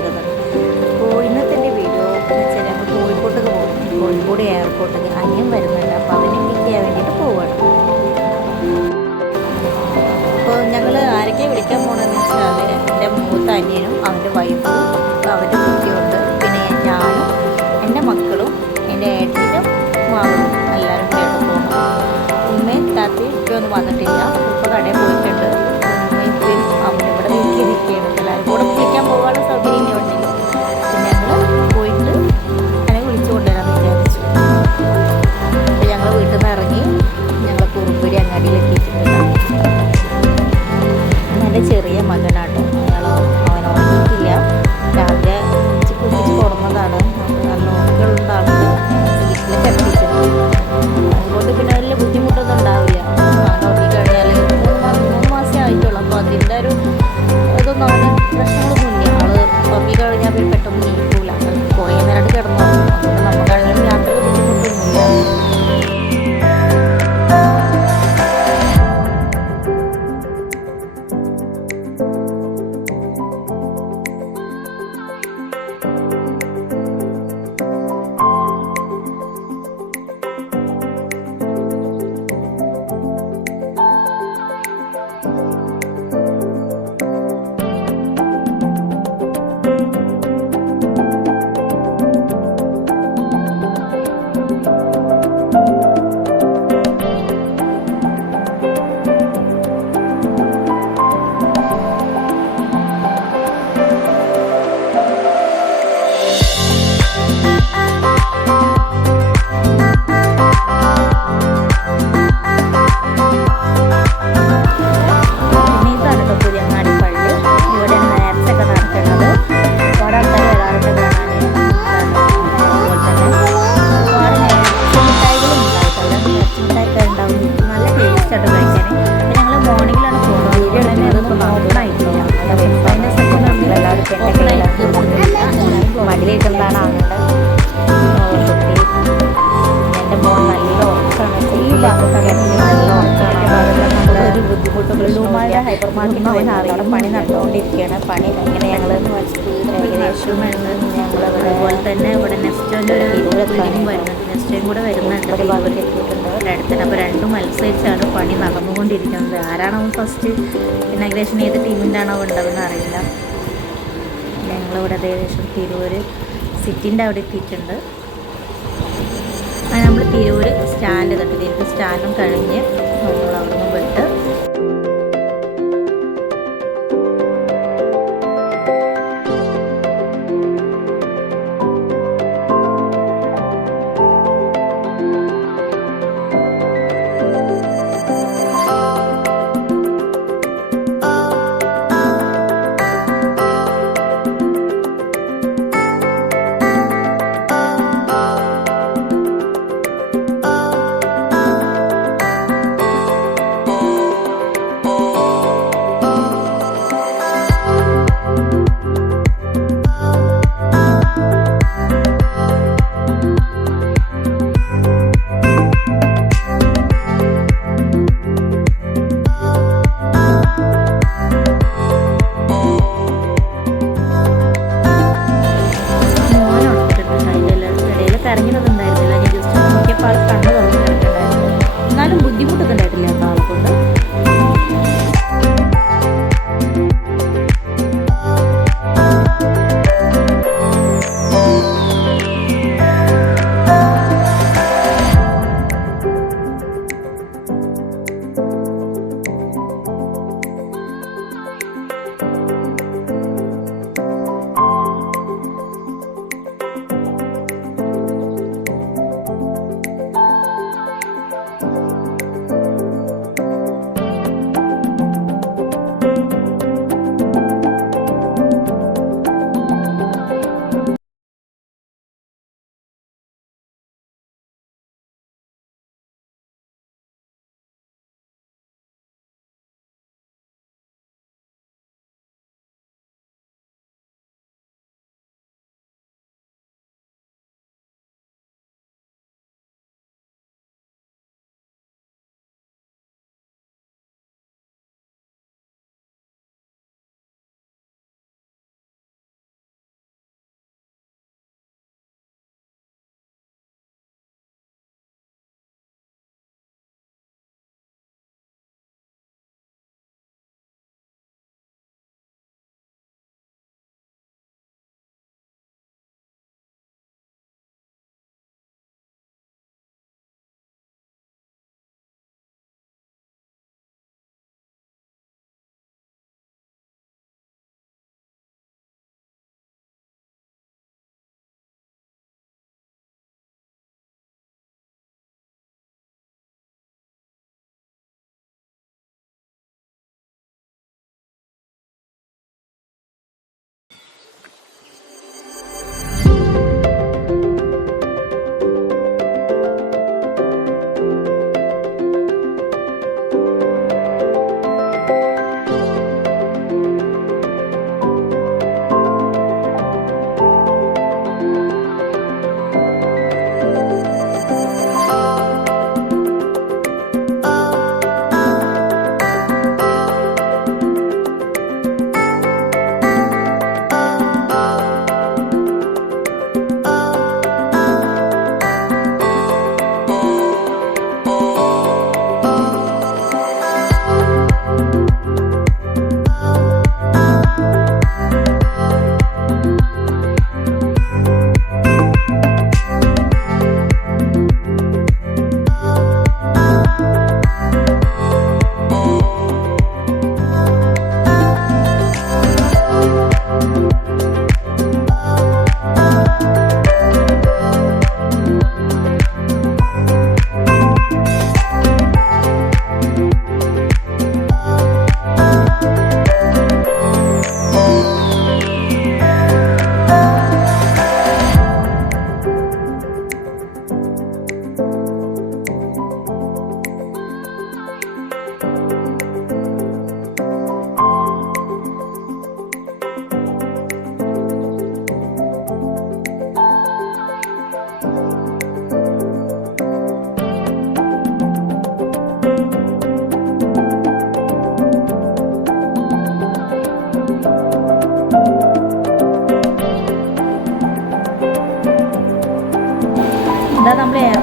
സ്വാഗതം. അപ്പോൾ ഇന്നത്തെ എൻ്റെ വീഡിയോ എന്ന് വെച്ചാൽ ഞങ്ങൾ കോഴിക്കോട്ടേക്ക് പോകും. കോഴിക്കോട് എയർപോർട്ടിൽ അനിയൻ വരുന്നുണ്ട്. അപ്പോൾ അവനെ പിക്ക് ചെയ്യാൻ വേണ്ടിയിട്ട് പോവുകയാണ്. അപ്പോൾ ഞങ്ങൾ ആരൊക്കെ വിളിക്കാൻ പോകണമെന്ന് വെച്ചാൽ എൻ്റെ മൂത്ത അനിയനും അവൻ്റെ വൈഫും അവൻ്റെ കുട്ടിയുണ്ട്, പിന്നെ ഞാനും എൻ്റെ മക്കളും എൻ്റെ ഏട്ടനും മാവും എല്ലാവരും കൂടെയാണ് പോകുന്നത്. ഉമ്മയും താത്തയും ഇപ്പൊന്നും വന്നിട്ടില്ല. ഉപ്പ കടയിൽ പോയിട്ടുണ്ട്. ഉമ്മയും അവനിവിടെ വീട്ടിലിരിക്കുകയാണ്. എല്ലാവരും കൂടെ വിളിക്കാൻ പോകാനുള്ള സൗകര്യം ഉണ്ടെങ്കിൽ പിന്നെ ഞങ്ങൾ പോയിട്ട് അങ്ങനെ വിളിച്ചു കൊണ്ടുവരാമെന്ന് വിചാരിച്ചു. അപ്പോൾ ഞങ്ങൾ വീട്ടിൽ നിന്ന് ഇറങ്ങി ഞങ്ങൾ കുറുമ്പടി അങ്ങാടിയിൽ എത്തിയിട്ടുണ്ട്. എൻ്റെ ചെറിയ മകനാട്ടോ, അവൻ ഉറങ്ങിയിട്ടില്ല. രാവിലെ കുളിച്ച് കൊടുന്നതാണ്. നല്ല ഉറക്കമുള്ള ആൾക്ക് വീട്ടിലേക്ക് എത്തിയിട്ടുണ്ട്. അതുകൊണ്ട് പിന്നെ വലിയ ബുദ്ധിമുട്ടൊന്നും ഉണ്ടാവില്ല. അവൻ ഉറങ്ങിക്കഴിഞ്ഞാൽ 3 മാസമേ ആയിട്ടുള്ളൂ. അപ്പോൾ അതിൻ്റെ ഒരു ഇതൊന്നും അവന് പ്രശ്നങ്ങളൊന്നുമില്ല. ആൾ ഉറങ്ങിക്കഴിഞ്ഞാൽ പിന്നെ പെട്ടെന്ന് നീക്കൂല. കുറേ നേരമായിട്ട് കിടന്നു. അതുകൊണ്ട് നമുക്കാണെങ്കിലും യാത്രയിൽ ബുദ്ധിമുട്ടൊന്നുമില്ല. മടിയിലിരിക്കുന്നതാണ് ആളുടെ കുട്ടി. എൻ്റെ മോൻ നല്ല ഉറക്കമാണ്. ഈ ഭാഗത്തൊക്കെ നല്ല ഉറക്കമാണ്. ഒരു ബുദ്ധിമുട്ടുകളുമായ ഹൈപ്പർ മാർക്കറ്റ് അവിടെ പണി നടന്നുകൊണ്ടിരിക്കുകയാണ്. പണി ഇങ്ങനെ ഞങ്ങൾ ഏകദേശം ഞങ്ങൾ അതുപോലെ തന്നെ ഇവിടെ നെസ്റ്റോൻ്റെ ഒരു ക്ലീനിങ് വരുന്നുണ്ട്. നെസ്റ്റോയും കൂടെ വരുന്നുണ്ട്. ഇവിടെ അടുത്തന്നെ. അപ്പോൾ രണ്ടും മത്സരിച്ചാണ് പണി നടന്നുകൊണ്ടിരിക്കുന്നത്. ആരാണോ ഫസ്റ്റ് ഇനാഗ്രേഷൻ ഏത് ടീമിൻ്റെ ആണോ ഉണ്ടാവുമെന്ന് അറിയില്ല. ഞങ്ങളിവിടെ ഏകദേശം തിരൂർ സിറ്റിൻ്റെ അവിടെ എത്തിയിട്ടുണ്ട്. നമ്മൾ തിരൂർ സ്റ്റാൻഡ് തൊട്ട് തിരൂർ സ്റ്റാൻഡും കഴിഞ്ഞ് നമ്മൾ അവിടെ നിന്ന് വിട്ട്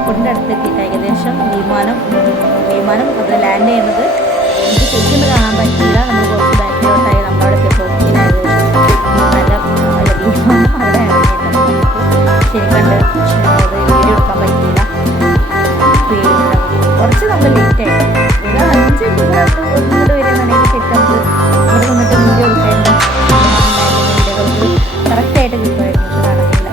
എയർപോർട്ടിൻ്റെ അടുത്ത് എത്തിയിട്ട് ഏകദേശം വിമാനം അത് ലാൻഡ് ചെയ്യുന്നത് എനിക്ക് ശരിക്കും കാണാൻ പറ്റിയില്ല. നമ്മൾ കുറച്ച് ബാക്കിലോട്ടായി നമ്മളവിടെ എത്തിയപ്പോൾ പിന്നെ ഏകദേശം നല്ല വിമാനം അവിടെ ഇറങ്ങിയിട്ടുണ്ട്. ശരിക്കും അത് വീഡിയോ എടുക്കാൻ പറ്റിയില്ല. പിന്നെ കുറച്ച് നമ്മൾ ലേറ്റായി ഒരു 5 മിനിറ്റ് ഒന്നുകൂടെ വരികയാണെന്നുണ്ടെങ്കിൽ ശരിക്കും നമുക്ക് ഇവിടെ നിന്നിട്ട് വീഡിയോ എടുക്കായിരുന്നു. വീഡിയോകൾക്ക് കറക്റ്റായിട്ട് കിട്ടുമായിരുന്നു. പക്ഷെ നടന്നില്ല.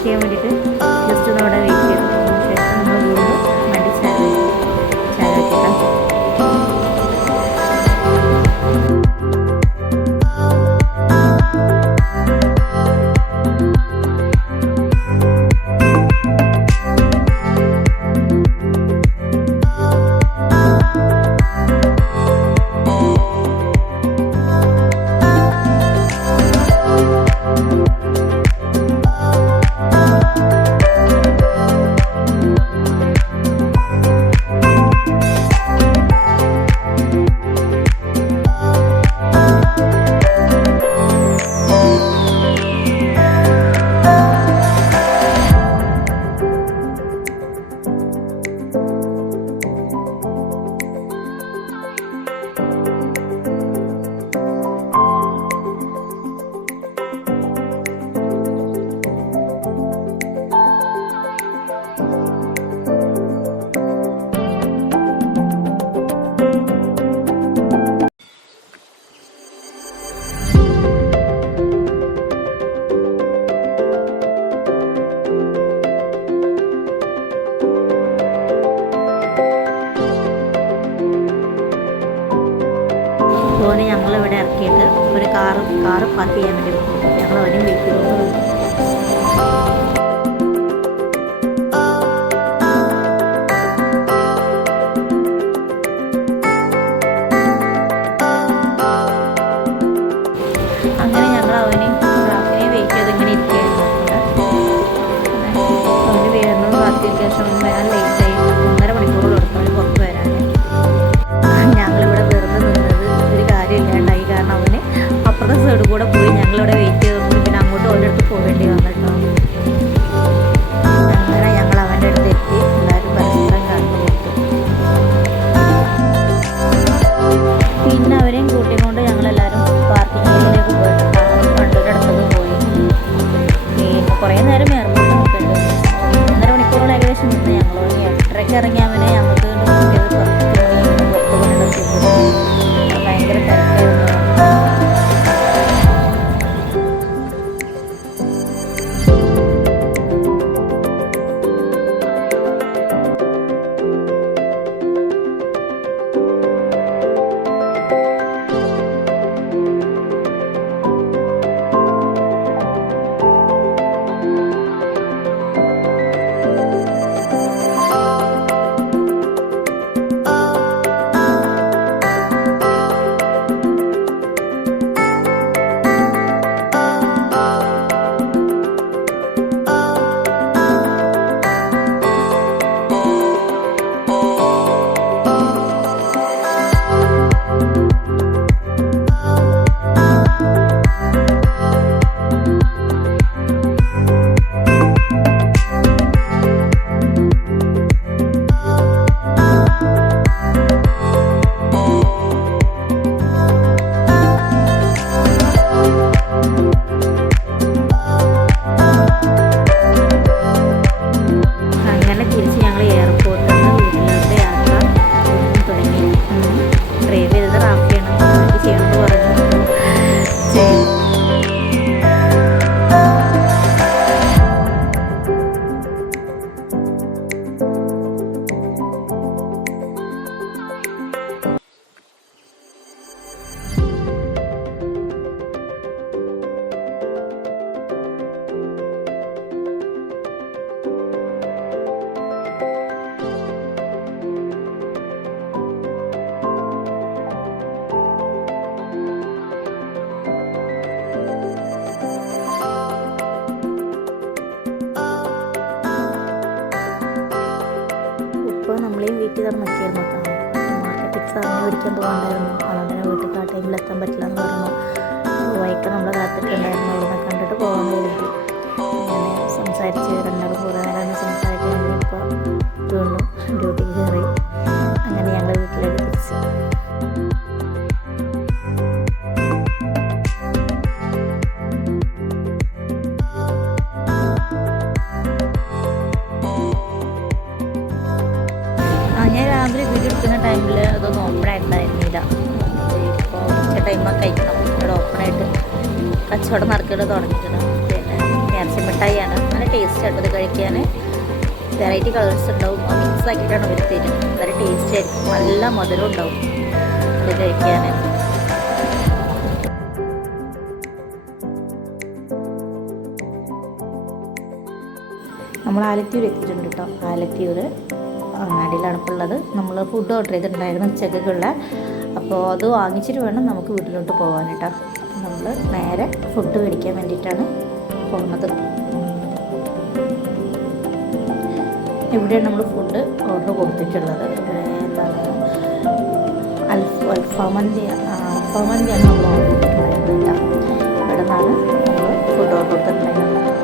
ചെയ്യാൻ വേണ്ടിയിട്ട് ജസ്റ്റ് ഒന്ന് അവിടെ വെയിറ്റ് ചെയ്തു. ശേഷം നമ്മൾ വീണ്ടും വണ്ടി ചായ വെച്ചിട്ടാണ്. അതുപോലെ ഞങ്ങളിവിടെ ഇറക്കിയിട്ട് ഒരു കാറ് പാർക്ക് ചെയ്യാൻ വേണ്ടി പോകും. ഞങ്ങൾ അവരും വെയിറ്റ് ചെയ്തു. അങ്ങനെ ഞങ്ങൾ അവനെ വെയിറ്റ് ചെയ്ത് ഇങ്ങനെ ഇരിക്കുകയായിരുന്നു. അവന് വരുന്നത് കാത്തിരിക്കാൻ ശേഷം വരാൻ ലേറ്റായി. 1.5 മണിക്കൂറോളം എടുത്തു പുറത്ത് വരാൻ. ഞങ്ങളിവിടെ വെറുതെ നിന്നത് ഒരു കാര്യമില്ലാണ്ടായി. കാരണം അവന് അപ്പുറത്തെ സൈഡ് കൂടെ പോയി ഞങ്ങളിവിടെ വെയിറ്റ് ചെയ്തു. പിന്നെ അങ്ങോട്ട് ഓരോ അടുത്ത് പോകേണ്ടി വന്നിട്ടോ. അങ്ങനെ ഞങ്ങൾ അവൻ്റെ അടുത്ത് എത്തി. എല്ലാവരും പരസ്പരം കണ്ടു കൊടുത്തു. പിന്നെ അവരെയും കൂട്ടിക്കൊണ്ട് ഞങ്ങളെല്ലാവരും പാർക്കിംഗ് ഏരിയയിലേക്ക് പോയിട്ട് വണ്ടിയുടെ അടുത്തൊക്കെ പോയി. പിന്നെ കുറേ നേരം എയർപോർട്ടിൽ നിൽക്കുന്നുണ്ട്. 1.5 മണിക്കൂറോളം ഏകദേശം നിന്ന് ഞങ്ങൾ 8:30 ഇറങ്ങി അവനെ ഞങ്ങൾക്ക് ഭയങ്കര തിരക്കായിരുന്നു. ചെയ്താണ് നിൽക്കിയിരുന്നു കേട്ടോ. മാർക്കറ്റിൽ സാധനം മേടിക്കാൻ പോകാണ്ടായിരുന്നു. അതുകൊണ്ട് വീട്ടിൽ ആ ടൈമിലെത്താൻ പറ്റില്ല എന്ന് പറഞ്ഞു. വൈകിട്ട് നമ്മൾ കാത്തിട്ടുണ്ടായിരുന്നു. അവിടെ നിന്ന് കണ്ടിട്ട് പോകാൻ കരുതി. അങ്ങനെ സംസാരിച്ച് രണ്ടാളും കുറേ നേരം സംസാരിക്കാൻ ഇപ്പോൾ വീണ്ടും ഡ്യൂട്ടിക്ക് കയറി. അങ്ങനെ ഞങ്ങൾ വീട്ടിലേക്ക് തിരിച്ചു. ഞാൻ രാത്രി വീഡിയോ എടുക്കുന്ന ടൈമിൽ അതൊന്നും ഓപ്പൺ ആയിട്ടുണ്ടായിരുന്നില്ല. ഇപ്പോൾ ഉച്ച ടൈമൊക്കെ കഴിക്കണം. ഇവിടെ ഓപ്പണായിട്ട് കച്ചവടം നടക്കേണ്ട തുടങ്ങിയിട്ടുണ്ട്. പിന്നെ ഇറച്ചി മിഠായിയാണ്. നല്ല ടേസ്റ്റ് ആയിട്ട് ഇത് കഴിക്കാൻ. വെറൈറ്റി കളേഴ്സ് ഉണ്ടാവും. മിക്സ് ആക്കിയിട്ടാണ് ഇവർ തരും. വളരെ ടേസ്റ്റ് ആയിരിക്കും. നല്ല മധുരം ഉണ്ടാവും ഇത് കഴിക്കാൻ. നമ്മൾ ആലത്തിയൂർ എത്തിയിട്ടുണ്ട് കേട്ടോ. ആലത്തിയൂർ അങ്ങാടിയിലാണ് ഇപ്പോൾ ഉള്ളത്. നമ്മൾ ഫുഡ് ഓർഡർ ചെയ്തിട്ടുണ്ടായിരുന്നു ഉച്ചക്കുള്ള. അപ്പോൾ അത് വാങ്ങിച്ചിട്ട് വേണം നമുക്ക് വീട്ടിലോട്ട് പോകാൻ കേട്ടോ. നമ്മൾ നേരെ ഫുഡ് മേടിക്കാൻ വേണ്ടിയിട്ടാണ് പോകുന്നത്. ഇവിടെയാണ് നമ്മൾ ഫുഡ് ഓർഡർ കൊടുത്തിട്ടുള്ളത്. ഇവിടെ എന്താണ് അൽഫാമന്തിയാണ് നമ്മൾ ഓർഡർ ചെയ്തിട്ടുണ്ടായിരുന്നത് കേട്ടോ. ഇവിടെ നിന്നാണ് നമ്മൾ ഫുഡ് ഓർഡർ കൊടുത്തിട്ടുണ്ടായിരുന്നത്.